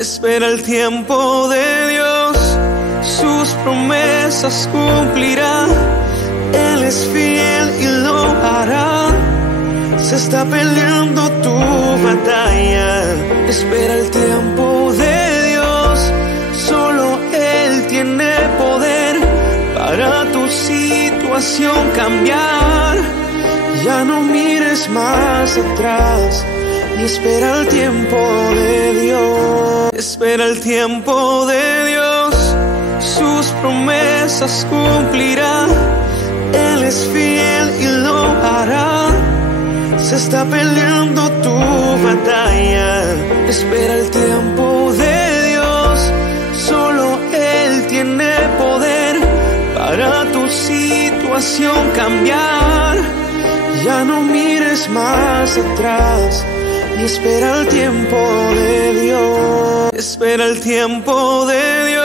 Espera el tiempo de Dios, sus promesas cumplirá. Él es fiel y lo hará. Se está peleando tu batalla. Espera el tiempo de Dios, solo Él tiene poder para tu situación cambiar. Ya no mires más atrás y espera el tiempo de Dios. Espera el tiempo de Dios, sus promesas cumplirá. Él es fiel y lo hará. Se está peleando tu batalla. Espera el tiempo de Dios, solo Él tiene poder para tu situación cambiar. Ya no mires más atrás y espera el tiempo de Dios. Espera el tiempo de Dios.